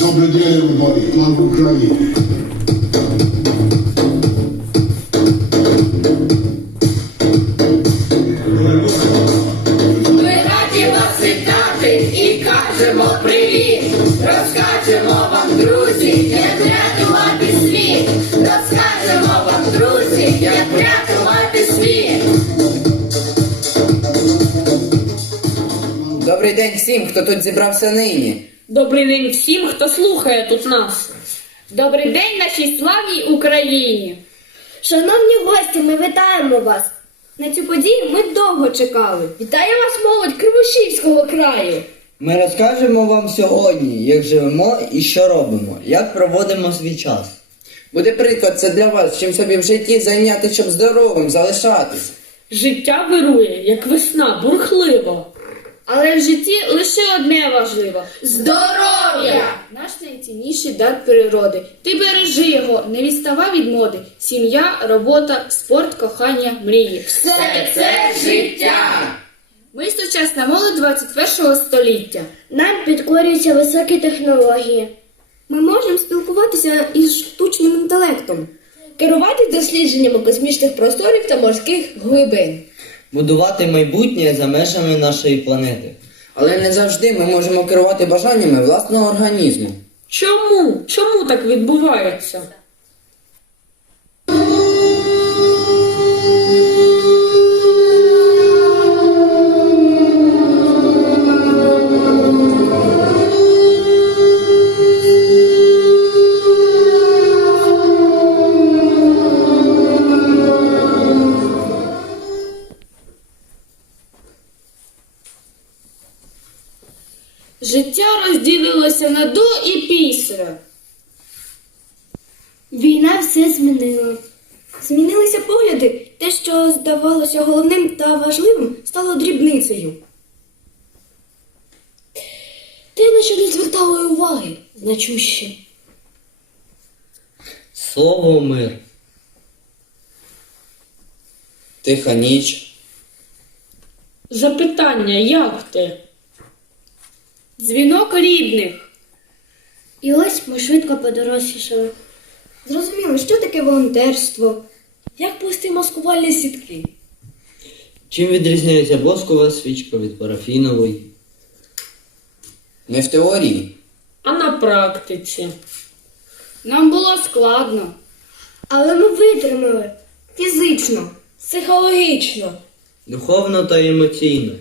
Добрый день, everybody. Слава Україні. Ми раді вас вітати і кажемо привіт. Розкажемо вам, друзі, як врятувати світ. Розкажемо вам, друзі, як врятувати світ. Добрий день всім, хто тут зібрався нині. Добрий день всім, хто слухає тут нас. Добрий день нашій славній Україні. Шановні гості, ми вітаємо вас. На цю подію ми довго чекали. Вітає вас молодь Кривошівського краю. Ми розкажемо вам сьогодні, як живемо і що робимо, як проводимо свій час. Буде приклад це для вас, чим собі в житті зайняти, щоб здоровим залишатись. Життя вирує, як весна, бурхливо. Але в житті лише одне важливо Здоров'я! Наш найцінніший дар природи. Ти бережи його, не відставай від моди. Сім'я, робота, спорт, кохання, мрії. Все це життя. Ми сучасна молодь 21 століття. Нам підкорюються високі технології. Ми можемо спілкуватися із штучним інтелектом, керувати дослідженнями космічних просторів та морських глибин. Будувати майбутнє за межами нашої планети. Але не завжди ми можемо керувати бажаннями власного організму. Чому? Чому так відбувається? І. Війна все змінила. Змінилися погляди. Те, що здавалося головним та важливим, стало дрібницею. Те, на що не звертали уваги, значуще. Слово мир. Тиха ніч. Запитання, як ти? Дзвінок рідних. І ось ми швидко подорослішали. Зрозуміли, що таке волонтерство, як плести маскувальні сітки. Чим відрізняється воскова свічка від парафінової? Не в теорії. А на практиці? Нам було складно. Але ми витримали фізично, психологічно. Духовно та емоційно.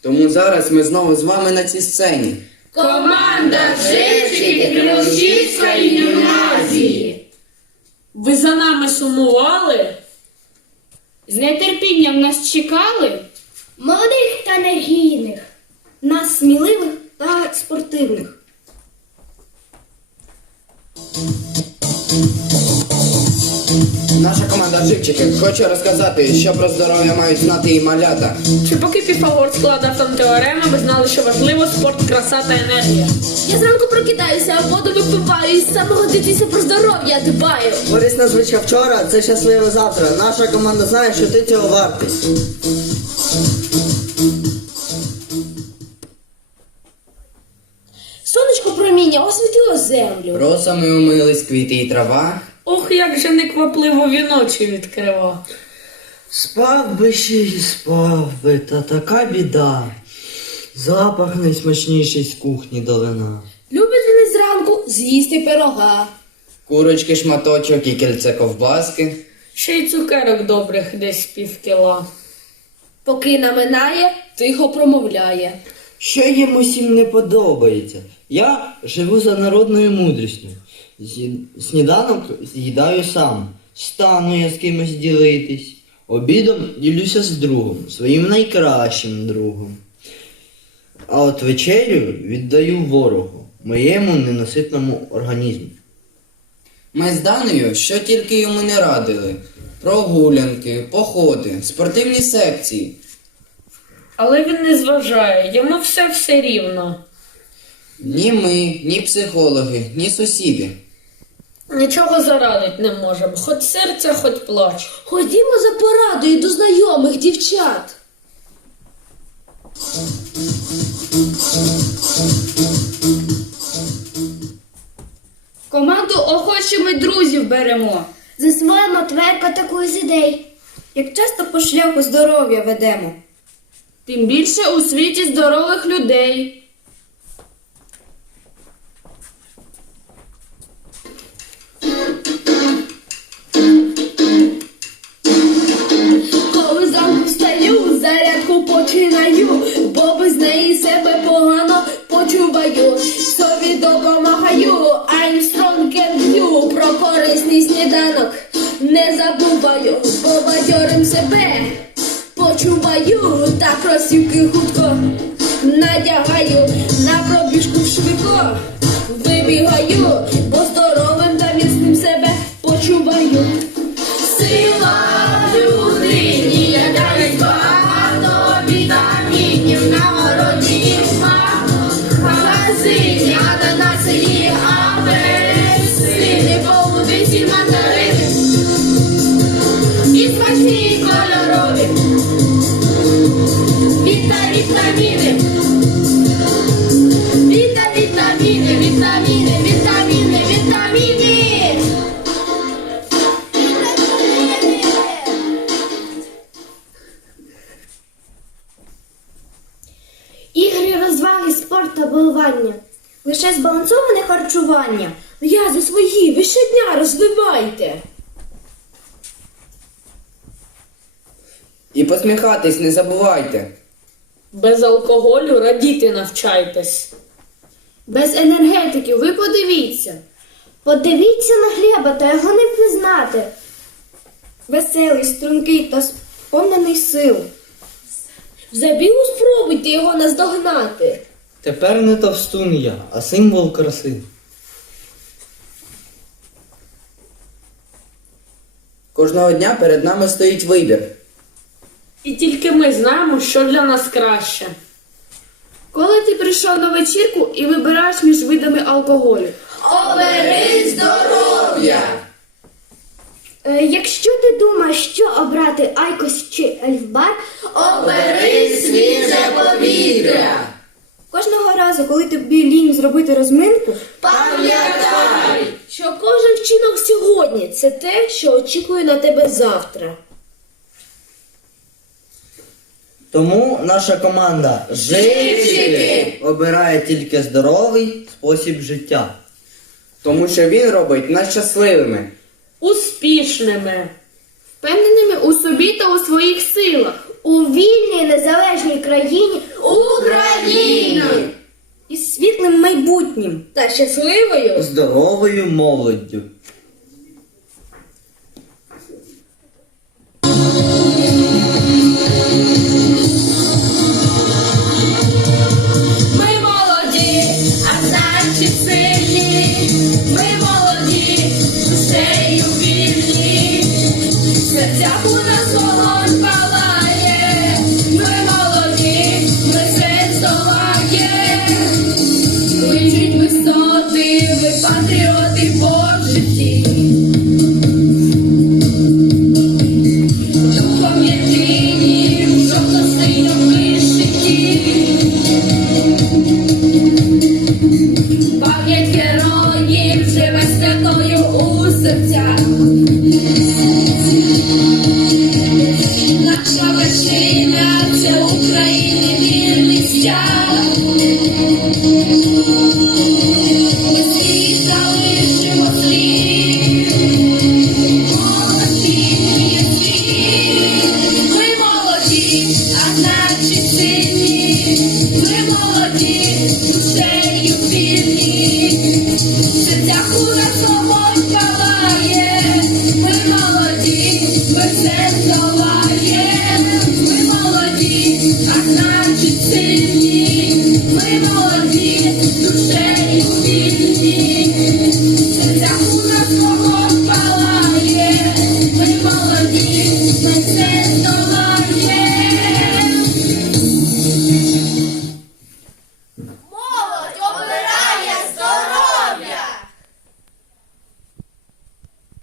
Тому зараз ми знову з вами на цій сцені. Команда жителів Кривошівської гімназії. Ви за нами сумували? З нетерпінням нас чекали молодих та енергійних, нас сміливих та спортивних. Наша команда живчиків хоче розказати, що про здоров'я мають знати і малята. Чи поки Піфагор складав там теореми, ви знали, що важливо спорт, краса та енергія? Я зранку прокидаюся, а воду випиваю і з самого дитинства про здоров'я дбаю. Корисна звичка вчора це щасливе завтра. Наша команда знає, що ти цього вартий. Сонечко проміння освітило землю. Росами умились квіти і трава. Ох, як же неквапливо він очі відкривав. Спав би ще й спав би, та така біда. Запах найсмачніший з кухні долина. Любить він зранку з'їсти пирога. Курочки, шматочок і кільце ковбаски. Ще й цукерок добрих десь пів кіла. Поки наминає, тихо промовляє. Що їм усім не подобається? Я живу за народною мудрістю. Сніданок з'їдаю сам. Стану я з кимось ділитись. Обідом ділюся з другом, своїм найкращим другом. А от вечерю віддаю ворогу, моєму ненаситному організму. Ми з Даною, що тільки йому не радили. Прогулянки, походи, спортивні секції. Але він не зважає, йому все все рівно. Ні ми, ні психологи, ні сусіди. Нічого зарадить не можемо, хоч серця, хоч плач. Ходімо за порадою до знайомих дівчат. Команду охочими друзів беремо. Засвоїмо тверка таку з ідей. Як часто по шляху здоров'я ведемо. Тим більше у світі здорових людей. Коли зранку встаю, зарядку починаю, бо без неї себе погано почуваю. Собі допомагаю, I'm strong and you про корисний сніданок не забуваю, побадьорим себе почуваю, та кросівки хутко надягаю, на пробіжку швидко. Вибігаю, бо Ігри, розваги, спорт та балування. Лише збалансоване харчування. М'язи свої, ви щодня розвивайте. І посміхатись не забувайте. Без алкоголю радіти навчайтесь. Без енергетиків ви подивіться. Подивіться на Глеба та його не впізнати. Веселий, стрункий та сповнений сил. Забігу спробуйте його наздогнати. Тепер не товстун я, а символ краси. Кожного дня перед нами стоїть вибір. І тільки ми знаємо, що для нас краще. Коли ти прийшов на вечірку і вибираєш між видами алкоголю. Обери здоров'я! Е, якщо ти думаєш, що обрати Айкос чи Ельфбар, Обери свіже повітря! кожного разу, коли тобі лінь зробити розминку, Пам'ятай! що кожен вчинок сьогодні це те, що очікує на тебе завтра. Тому наша команда Живчики! обирає тільки здоровий спосіб життя. Тому що він робить нас щасливими. Успішними. Впевненими у собі та у своїх силах, у вільній незалежній країні Україні! із світлим майбутнім та щасливою. Здоровою молоддю. В серцях у нас Вечиня це України стяг.